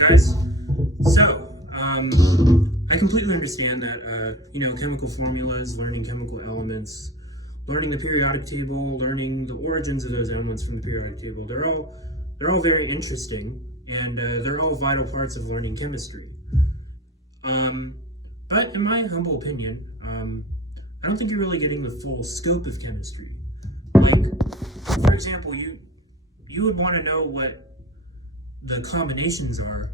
guys? So, I completely understand that, chemical formulas, learning chemical elements, learning the periodic table, learning the origins of those elements from the periodic table, they're all very interesting, and they're all vital parts of learning chemistry. But in my humble opinion, I don't think you're really getting the full scope of chemistry. Like, for example, you would want to know what the combinations are,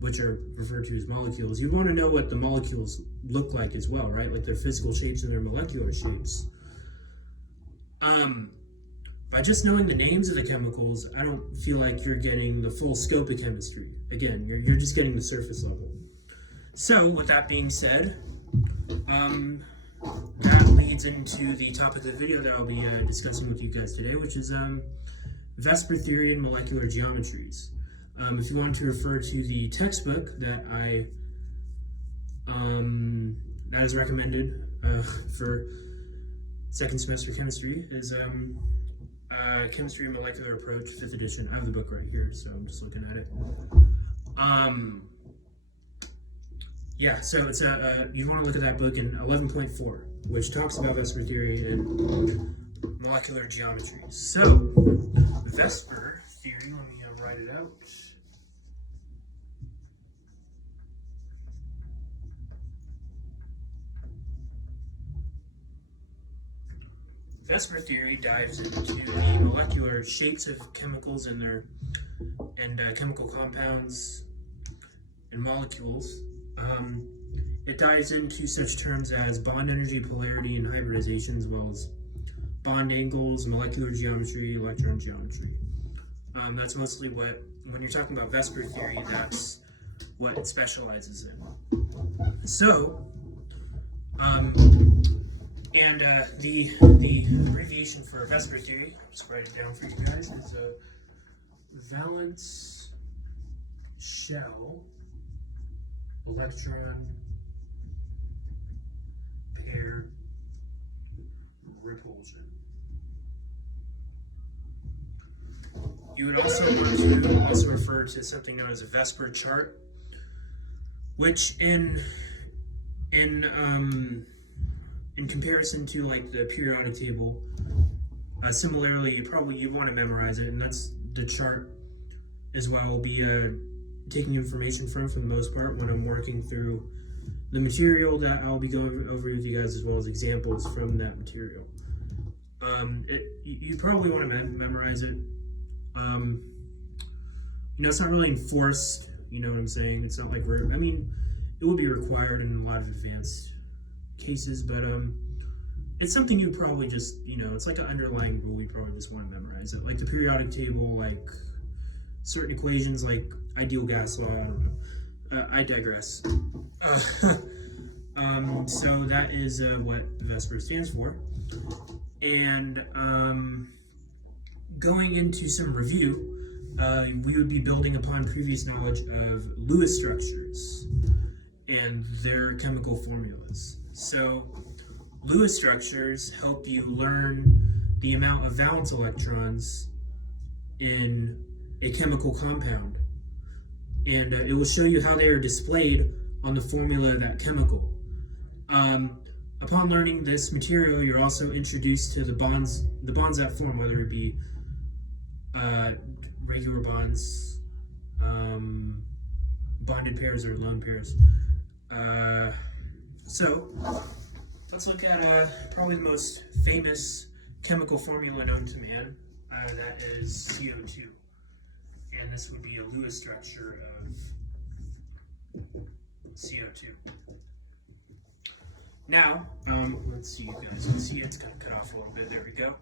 which are referred to as molecules. You'd want to know what the molecules look like as well, right? Like their physical shapes and their molecular shapes. By just knowing the names of the chemicals, I don't feel like you're getting the full scope of chemistry. Again, you're just getting the surface level. So, with that being said, that leads into the topic of the video that I'll be discussing with you guys today, which is VSEPR Theory and molecular geometries. If you want to refer to the textbook that that is recommended for second semester chemistry is Chemistry and Molecular Approach, 5th edition. I have the book right here, so I'm just looking at it. So it's you want to look at that book in 11.4, which talks about VSEPR theory and molecular geometries. So, VSEPR theory, let me write it out. VSEPR theory dives into the molecular shapes of chemicals and their chemical compounds and molecules. It dives into such terms as bond energy, polarity, and hybridization, as well as bond angles, molecular geometry, electron geometry. That's mostly when you're talking about VSEPR theory, that's what it specializes in. So, the abbreviation for VSEPR theory, I'll just write it down for you guys, is valence shell electron pair repulsion. You would also want to also refer to something known as a VSEPR chart, which in comparison to like the periodic table, similarly, you want to memorize it, and that's the chart as well. Will be taking information from the most part when I'm working through the material that I'll be going over with you guys, as well as examples from that material. You probably want to memorize it. It's not really enforced. You know what I'm saying? It's not like it would be required in a lot of advanced cases, but it's something you probably just, it's like an underlying rule. You probably just want to memorize it, like the periodic table, like certain equations, like ideal gas law. I don't know. I digress. So that is what VSEPR stands for, and going into some review, we would be building upon previous knowledge of Lewis structures and their chemical formulas. So, Lewis structures help you learn the amount of valence electrons in a chemical compound, and it will show you how they are displayed on the formula of that chemical. Upon learning this material, you're also introduced to the bonds that form, whether it be regular bonds, bonded pairs, or lone pairs. So, let's look at probably the most famous chemical formula known to man. That is CO2. And this would be a Lewis structure of CO2. Now, let's see, you guys can see it's going to cut off a little bit. There we go.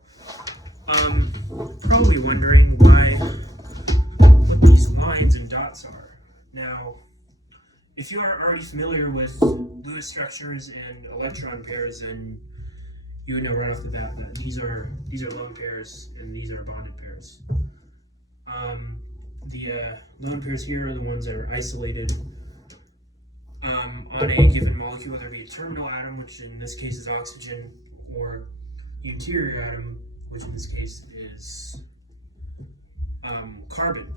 Probably wondering what these lines and dots are. Now, if you are already familiar with Lewis structures and electron pairs, then you would know right off the bat that these are lone pairs and these are bonded pairs. The lone pairs here are the ones that are isolated on a given molecule, whether it be a terminal atom, which in this case is oxygen, or the interior atom, which in this case is carbon.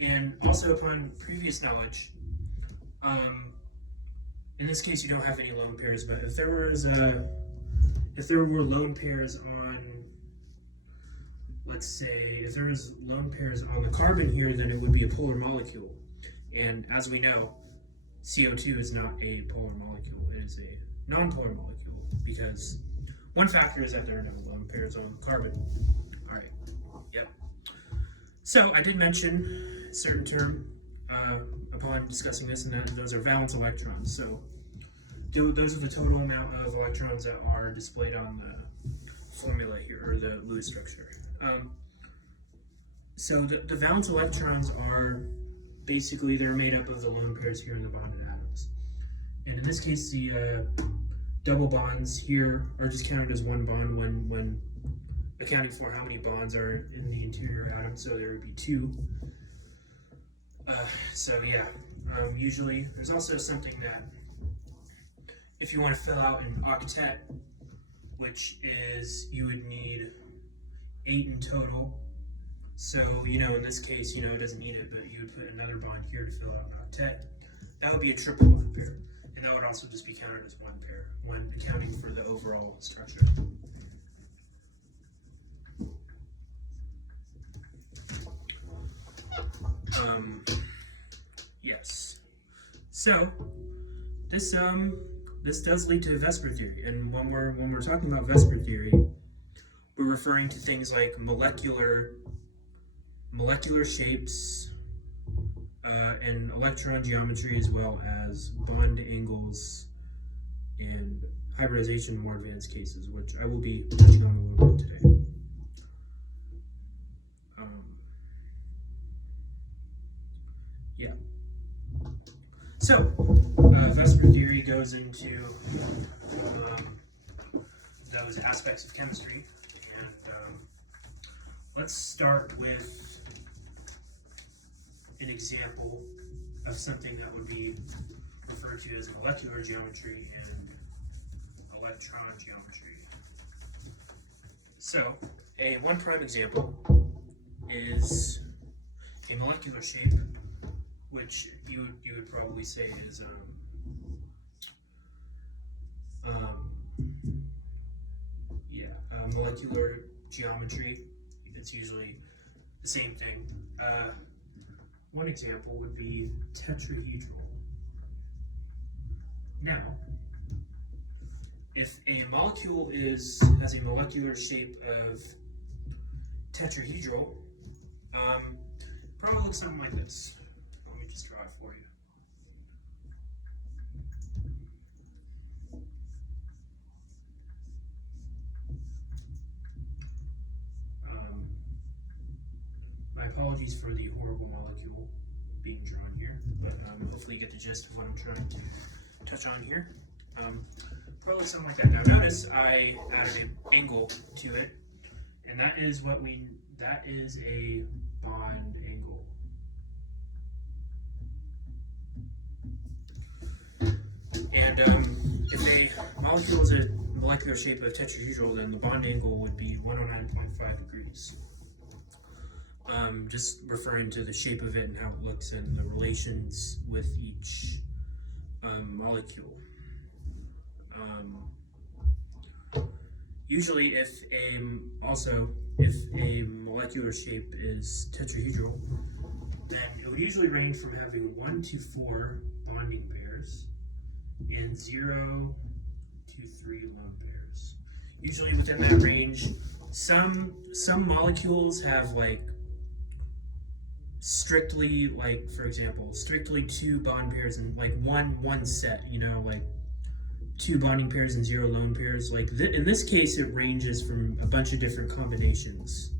And also upon previous knowledge, in this case you don't have any lone pairs, but if there were lone pairs on, let's say, if there was lone pairs on the carbon here, then it would be a polar molecule. And as we know, CO2 is not a polar molecule, it is a non-polar molecule, because one factor is that there are no lone pairs on carbon. All right, yep. So I did mention a certain term upon discussing this, and those are valence electrons. So those are the total amount of electrons that are displayed on the formula here, or the Lewis structure. So the valence electrons are basically, they're made up of the lone pairs here in the bonded atoms. And in this case, the double bonds here are just counted as one bond when accounting for how many bonds are in the interior atom. So there would be two. So yeah, usually there's also something that if you want to fill out an octet, which is you would need 8 in total. So, in this case, it doesn't need it, but you would put another bond here to fill out an octet. That would be a triple bond pair. And that would also just be counted as one pair when accounting for the overall structure. Yes. So, this does lead to VSEPR theory. And when we're talking about VSEPR theory, we're referring to things like molecular shapes and electron geometry, as well as bond angles and hybridization in more advanced cases, which I will be touching on a little bit today. Yeah. So, VSEPR theory goes into those aspects of chemistry, and let's start with an example of something that would be referred to as molecular geometry and electron geometry. So, a 1' example is a molecular shape, which you would probably say is molecular geometry. It's usually the same thing. One example would be tetrahedral. Now, if a molecule has a molecular shape of tetrahedral, probably looks something like this. Let me just draw it for you. My apologies for the horrible molecule being drawn here, but hopefully you get the gist of what I'm trying to touch on here. Probably something like that. Now notice I added an angle to it, and that is a bond angle. And if a molecule is a molecular shape of tetrahedral, then the bond angle would be 109.5 degrees. Just referring to the shape of it and how it looks and the relations with each molecule. Usually, if a molecular shape is tetrahedral, then it would usually range from having 1 to 4 bonding pairs and 0 to 3 lone pairs. Usually within that range, some molecules have strictly, for example, strictly 2 bond pairs and one set, like 2 bonding pairs and 0 lone pairs. In this case, it ranges from a bunch of different combinations.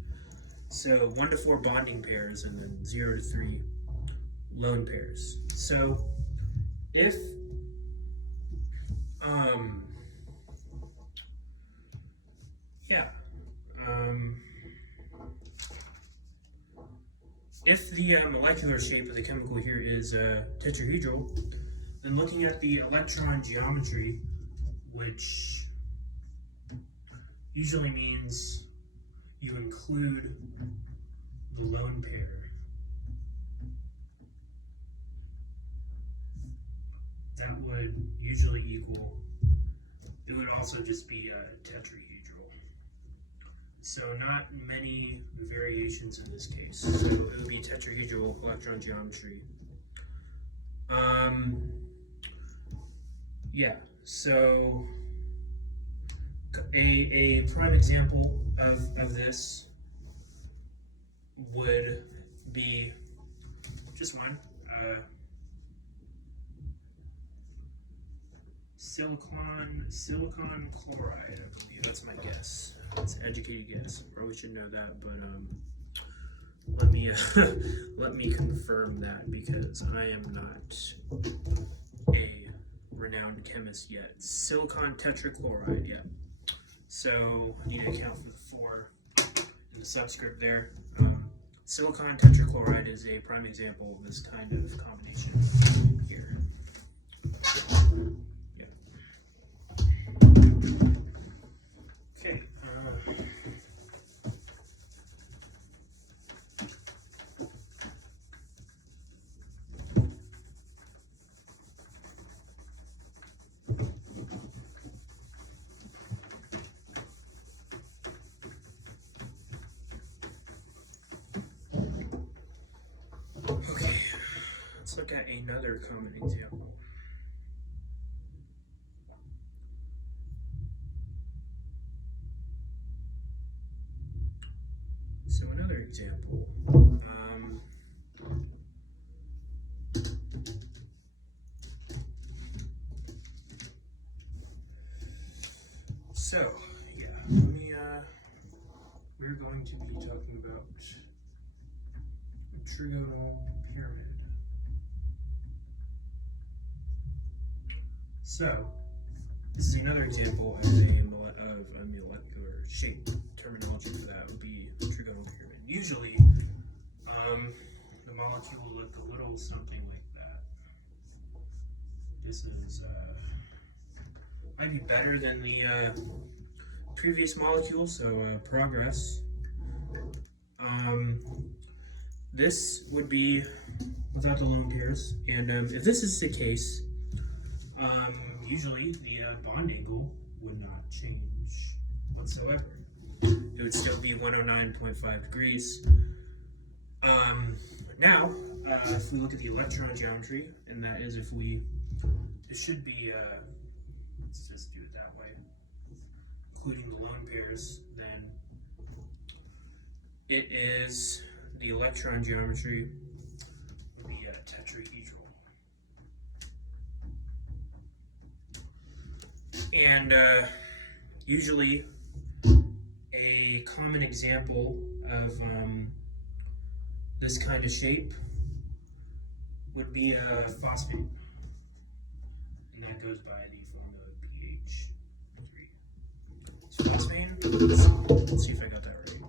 So 1 to 4 bonding pairs and then 0 to 3 lone pairs. So if if the molecular shape of the chemical here is tetrahedral, then looking at the electron geometry, which usually means you include the lone pair. that would usually equal, it would also just be a tetrahedral. So not many variations in this case. So it would be tetrahedral electron geometry. Yeah, so a prime example of this would be just one, silicon chloride, I believe. That's my guess. It's an educated guess. Probably should know that, but let me let me confirm that, because I am not a renowned chemist yet. Silicon tetrachloride, yeah. So I need to account for the 4 in the subscript there. Silicon tetrachloride is a prime example of this kind of combination here. Yeah. Okay. Okay, let's look at another common example. So another example. So, yeah, we're going to be talking about a trigonal pyramid. So, this is another example of a molecular shape. Terminology for that would be trigonal pyramid. Usually, the molecule will look a little something like that. This is might be better than the previous molecule, so progress. This would be without the lone pairs, and if this is the case, usually the bond angle would not change whatsoever. It would still be 109.5 degrees. Now, if we look at the electron geometry, and that is if we, it should be, let's just do it that way, including the lone pairs, then it is the electron geometry would be tetrahedral. And usually a common example of this kind of shape would be a phosphate, and that goes by the formula pH 3. So phosphane, let's see if I got that right.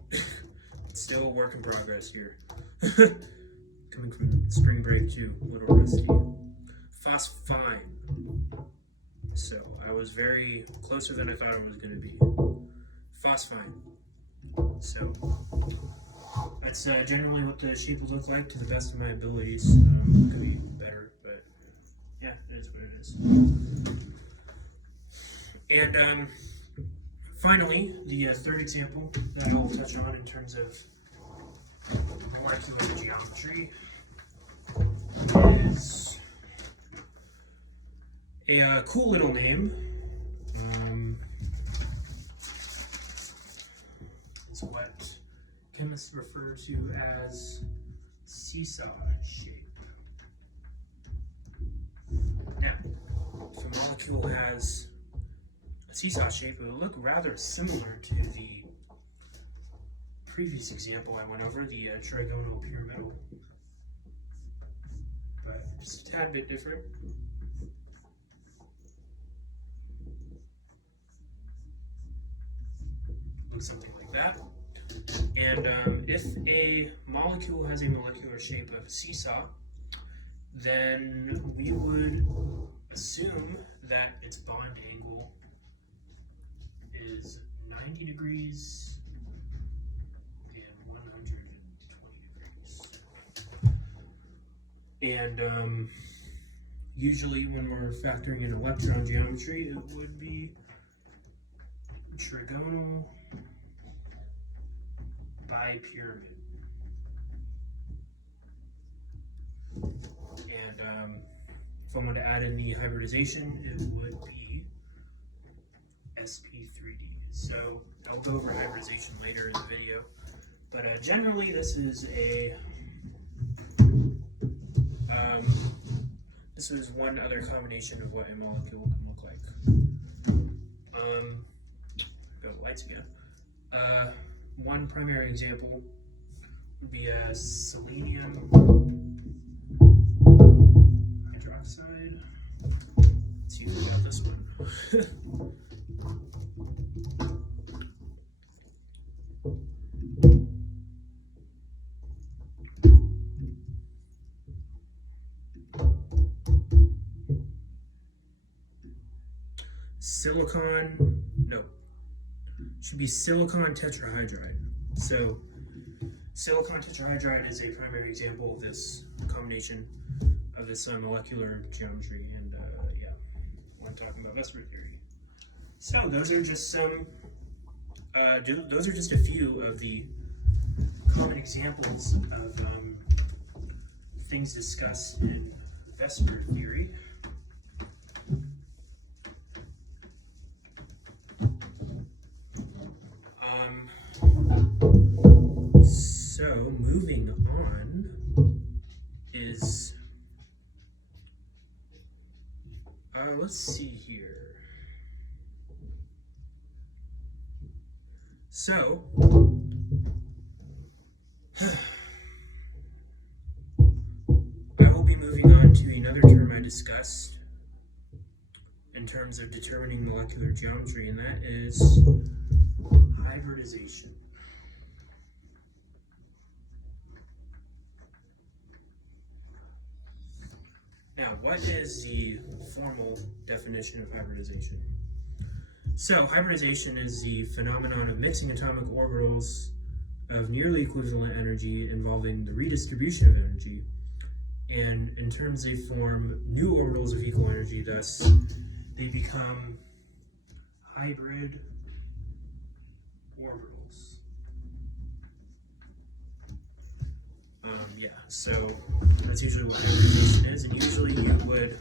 It's still a work in progress here. Coming from spring break too, a little rusty. Phosphine. So I was very closer than I thought it was going to be. Phosphine. So that's generally what the shape will look like to the best of my abilities. Could be better, but yeah, it is what it is. And finally, the third example that I'll touch on in terms of molecular geometry is a cool little name. It's what chemists refer to as seesaw shape. Now, if a molecule has a seesaw shape, it will look rather similar to the previous example I went over, the trigonal pyramidal, but just a tad bit different. Looks something like that. And if a molecule has a molecular shape of a seesaw, then we would assume that its bond angle is 90 degrees and 120 degrees. And Usually when we're factoring in electron geometry, it would be trigonal bipyramid. And if I want to add in the hybridization, it would be SP3D. So I'll go over hybridization later in the video. But generally, this is one other combination of what a molecule can look like. Go to lights again. One primary example would be a selenium hydroxide. Let's see if we got this one. Should be silicon tetrahydride. So silicon tetrahydride is a primary example of this combination of this molecular geometry, and yeah, when I'm talking about VSEPR theory. So those are just some. Those are just a few of the common examples of things discussed in VSEPR theory. So moving on is, let's see here. So, I will be moving on to another term I discussed in terms of determining molecular geometry, and that is hybridization. Now, what is the formal definition of hybridization? So, hybridization is the phenomenon of mixing atomic orbitals of nearly equivalent energy involving the redistribution of energy, and in terms they form new orbitals of equal energy, thus they become hybrid orbitals. Yeah, so that's usually what hybridization is, and usually you would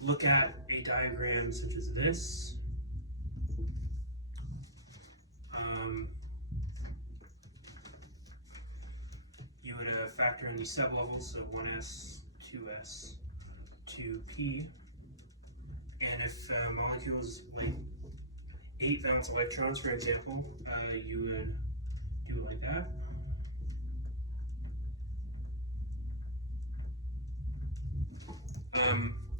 look at a diagram such as this. You would factor in the sublevels, so 1s, 2s, 2p, and if molecules like 8 valence electrons, for example, you would do it like that.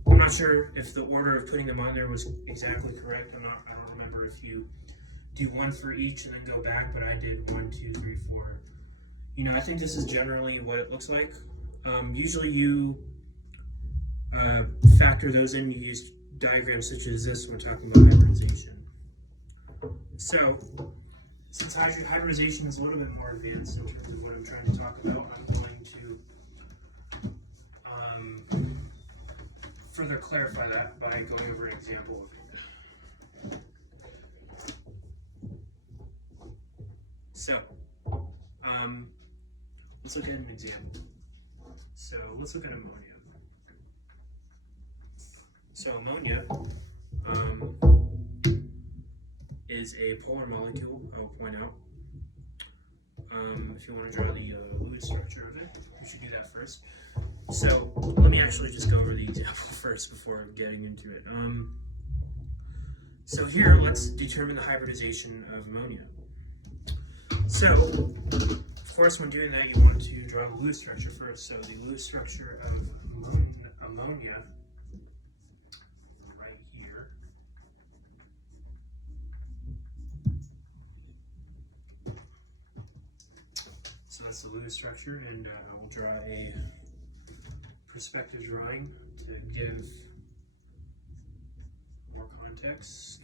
I'm not sure if the order of putting them on there was exactly correct. I don't remember if you do one for each and then go back, but I did 1, 2, 3, 4. You know, I think this is generally what it looks like. Usually you factor those in, you use diagrams such as this when we're talking about hybridization. So, since hybridization is a little bit more advanced in terms of what I'm trying to talk about, I'm going to further clarify that by going over an example of it. So, let's look at an example. So, let's look at ammonia. So, ammonia is a polar molecule, I'll point out. If you want to draw the Lewis structure of it, you should do that first. So let me actually just go over the example first before getting into it. So here, let's determine the hybridization of ammonia. So, of course, when doing that, you want to draw the Lewis structure first. So the Lewis structure of ammonia, right here. So that's the Lewis structure, and I'll draw a perspective drawing to give more context.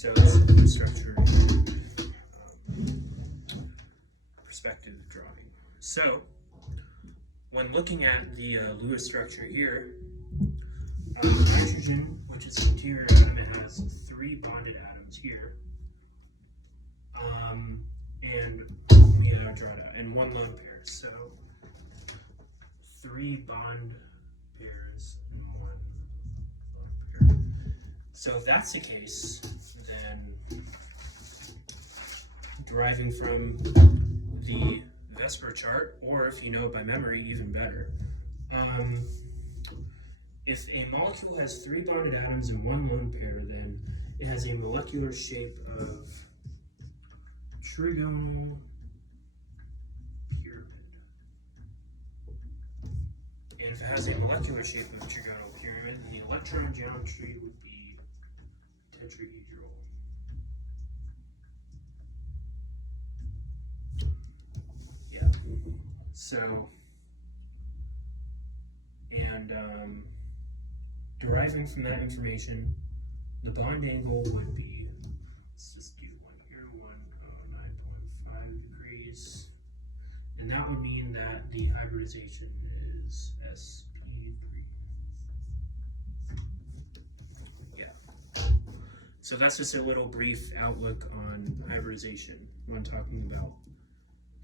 So it's a structure perspective drawing. So when looking at the Lewis structure here, hydrogen, which is the interior atom, it has 3 bonded atoms here, and and 1 lone pair. So 3 bond pairs and 1 lone pair. So if that's the case, then deriving from the VSEPR chart, or if you know it by memory, even better. If a molecule has 3 bonded atoms and 1 lone pair, then it has a molecular shape of trigonal pyramid. And if it has a molecular shape of trigonal pyramid, the electron geometry would be tetrahedral. Yeah. So, and deriving from that information, the bond angle would be, let's just do one here, 9.5 degrees. And that would mean that the hybridization is sp3. Yeah. So that's just a little brief outlook on hybridization when talking about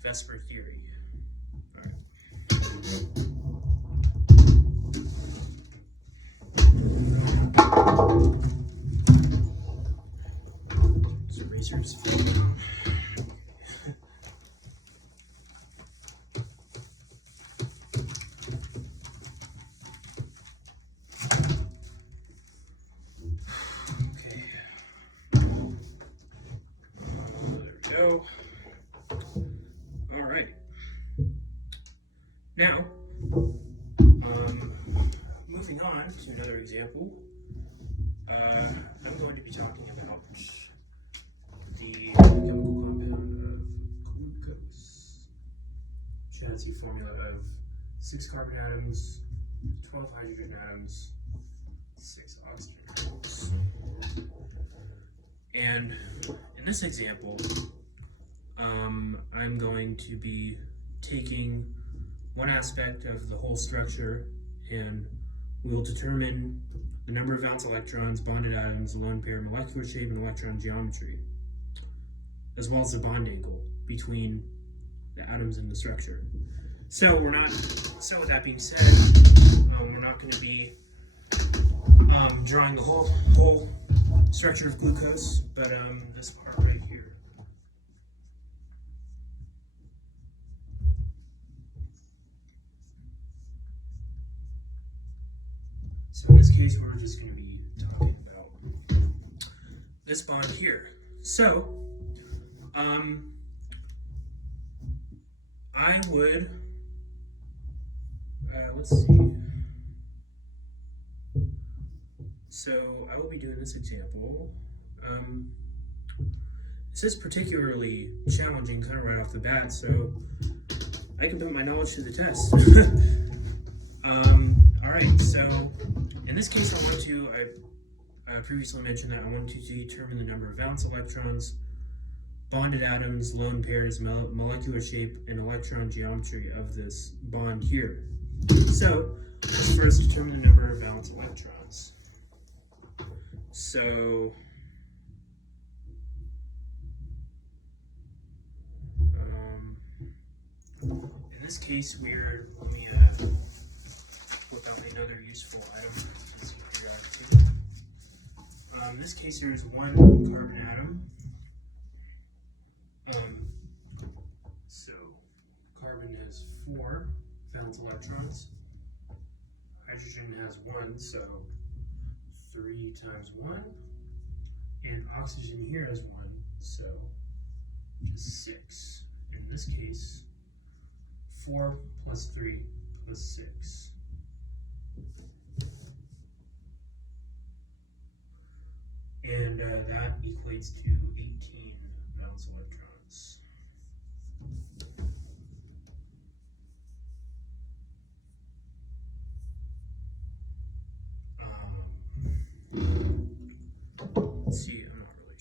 VSEPR theory. All right. Some research. Go. All right. Now, moving on to another example, I'm going to be talking about the chemical compound of glucose, which has a formula of 6 carbon atoms, 12 hydrogen atoms, 6 oxygen atoms. And in this example, I'm going to be taking one aspect of the whole structure, and we'll determine the number of valence electrons, bonded atoms, lone pair, molecular shape, and electron geometry, as well as the bond angle between the atoms in the structure. So with that being said, we're not going to be drawing the whole structure of glucose, but this part right here. So in this case, we're just going to be talking about this bond here. So, I would, let's see. So I will be doing this example. This is particularly challenging kind of right off the bat, so I can put my knowledge to the test. All right, so in this case, I previously mentioned that I wanted to determine the number of valence electrons, bonded atoms, lone pairs, molecular shape, and electron geometry of this bond here. So let's first determine the number of valence electrons. So in this case, let me whip out another useful item. In this case, there is 1 carbon atom. So carbon has 4 valence electrons. Hydrogen has 1, so 3 times 1. And oxygen here has 1, so just 6. In this case, 4 plus 3 plus 6. And that equates to 18 valence electrons. Let's see, I'm not really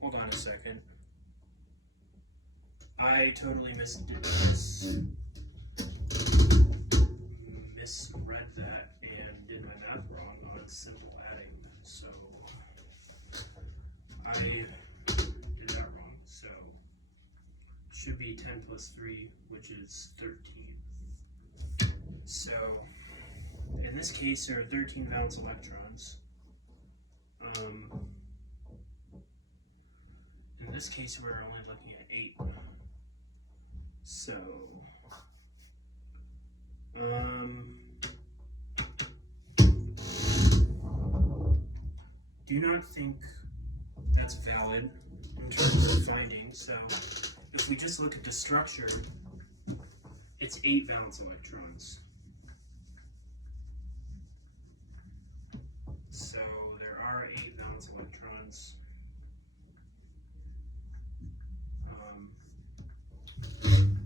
Hold on a second. I totally misread that and did my math wrong on simple adding. So I did that wrong. So it should be 10 plus 3, which is 13. So in this case, there are 13 valence electrons. In this case, we're only looking at 8. So, do not think that's valid in terms of finding. So, if we just look at the structure, it's 8 valence electrons. So, there are 8 valence electrons.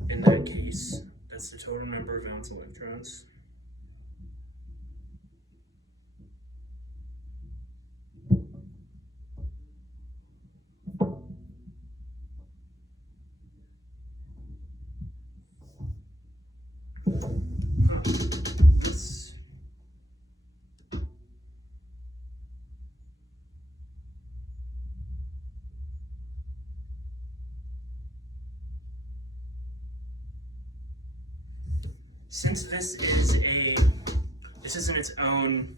In that case, that's the total number of valence electrons. Since this isn't its own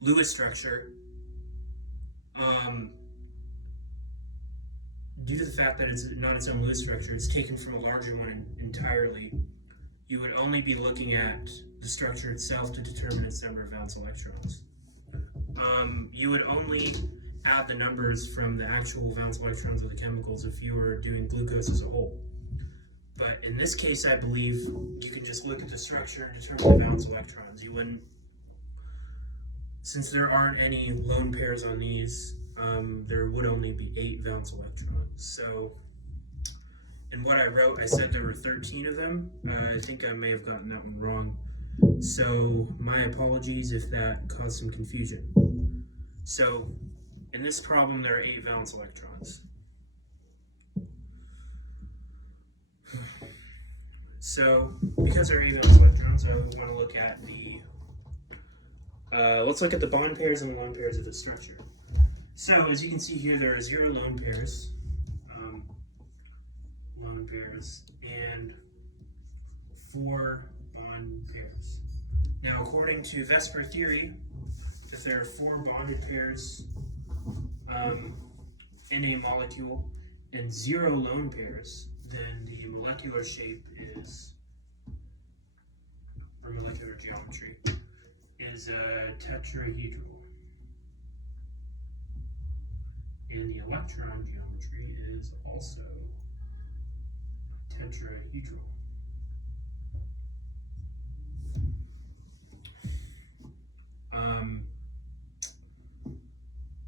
Lewis structure, due to the fact that it's not its own Lewis structure, it's taken from a larger one entirely. You would only be looking at the structure itself to determine its number of valence electrons. You would only add the numbers from the actual valence electrons of the chemicals if you were doing glucose as a whole. But in this case, I believe you can just look at the structure and determine the valence electrons. You wouldn't, since there aren't any lone pairs on these, there would only be 8 valence electrons. So, in what I wrote, I said there were 13 of them. I think I may have gotten that one wrong. So, my apologies if that caused some confusion. So, in this problem, there are 8 valence electrons. So, because there are 8 valence electrons, I want to look at let's look at the bond pairs and lone pairs of the structure. So, as you can see here, there are 0 lone pairs, and 4 bond pairs. Now, according to VSEPR theory, if there are 4 bonded pairs in a molecule and 0 lone pairs, then the molecular shape is, or molecular geometry, is a tetrahedral. And the electron geometry is also tetrahedral.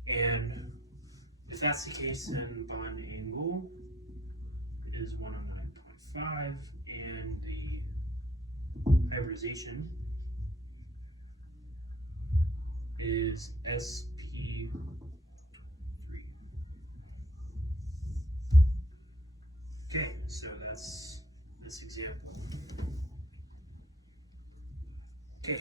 And if that's the case, then bond angle is 1 on 9.5, and the hybridization is SP3. Okay, so that's this example. Okay.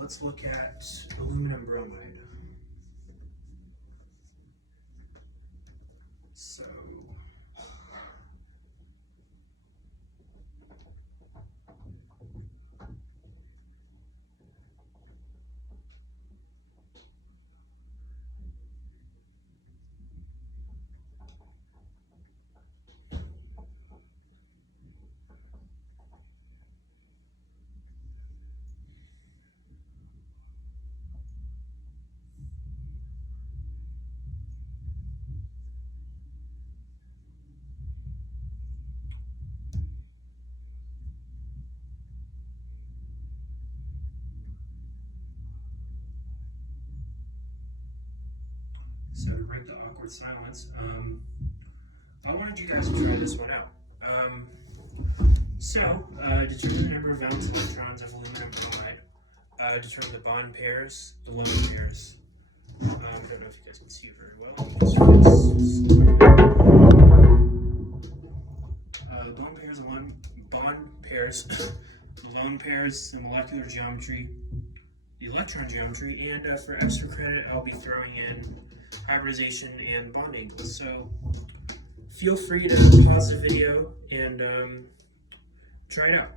Let's look at aluminum bromide. So, So to break the awkward silence, I wanted you guys to try this one out. Determine the number of valence electrons of aluminum bromide. Determine the bond pairs, the lone pairs. I don't know if you guys can see it very well. Lone pairs and bond pairs, the lone pairs, the molecular geometry, the electron geometry, and for extra credit, I'll be throwing in hybridization and bond angles. So feel free to pause the video and try it out.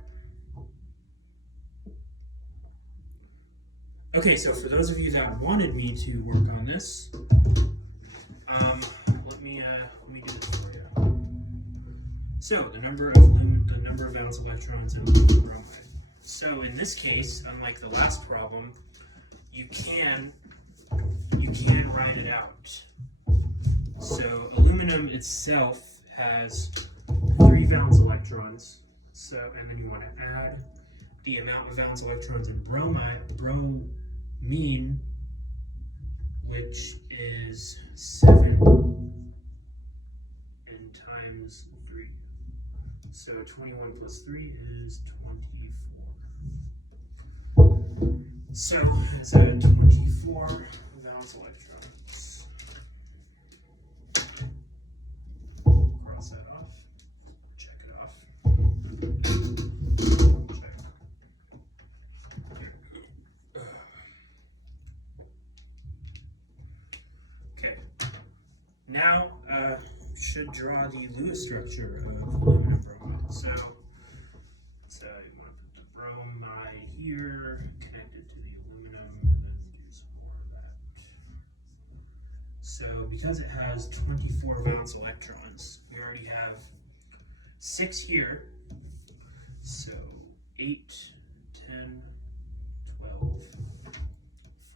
Okay, so for those of you that wanted me to work on this, let me do this for you. So the number of valence electrons in aluminum bromide. So in this case, unlike the last problem, you can write it out. So aluminum itself has 3 valence electrons. So, and then you want to add the amount of valence electrons in bromine, which is 7 and times 3. So 21 plus 3 is 24. So it's 24 valence electrons. Cross that off. Check it off. Check. Okay. Now should draw the Lewis structure of aluminum bromide. So you want to put the bromide here, connect it to the aluminum, and then do some more of that. So because it has 24 valence electrons, we already have 6 here. So 8, 10, 12,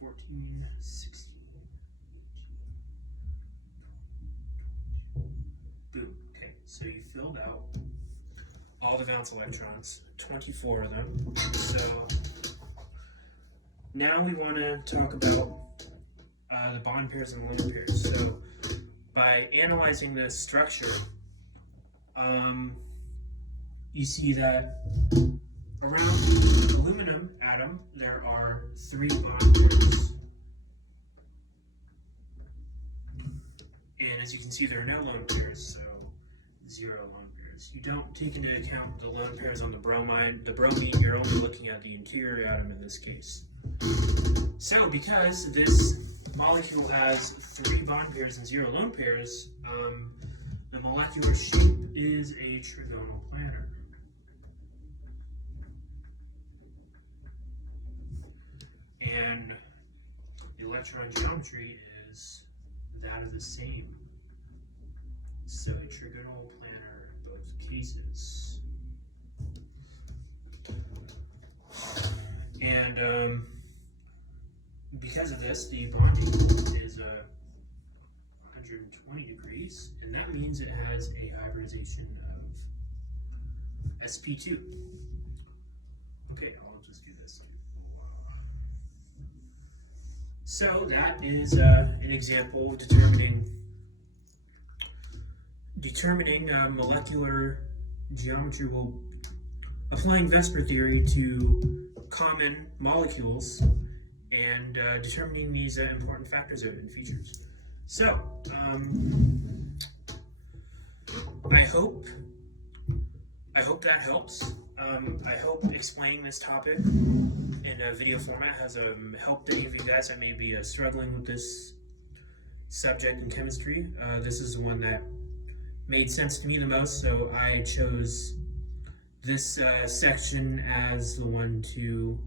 14, 16. Boom. Okay, so you filled out all the valence electrons, 24 of them. So now we want to talk about the bond pairs and lone pairs. So by analyzing the structure, you see that around the aluminum atom there are 3 bond pairs. And as you can see, there are no lone pairs, so 0 lone pairs. You don't take into account the lone pairs on the bromine. The bromine, you're only looking at the interior atom in this case. So because this molecule has 3 bond pairs and 0 lone pairs, the molecular shape is a trigonal planar. And the electron geometry is that of the same. So a trigonal planar in both cases. And because of this, the bonding angle is 120 degrees, and that means it has a hybridization of sp2. Okay, I'll just do this. So that is an example of determining molecular geometry, applying VSEPR theory to common molecules and determining these important factors and features. So I hope that helps. I hope explaining this topic in a video format has helped any of you guys that may be struggling with this subject in chemistry. This is the one that made sense to me the most, so I chose this section as the one to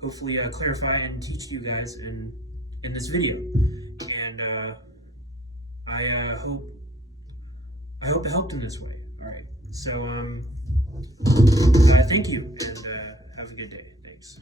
hopefully clarify and teach you guys in this video. And I hope it helped in this way. All right, so thank you, and have a good day. Thanks.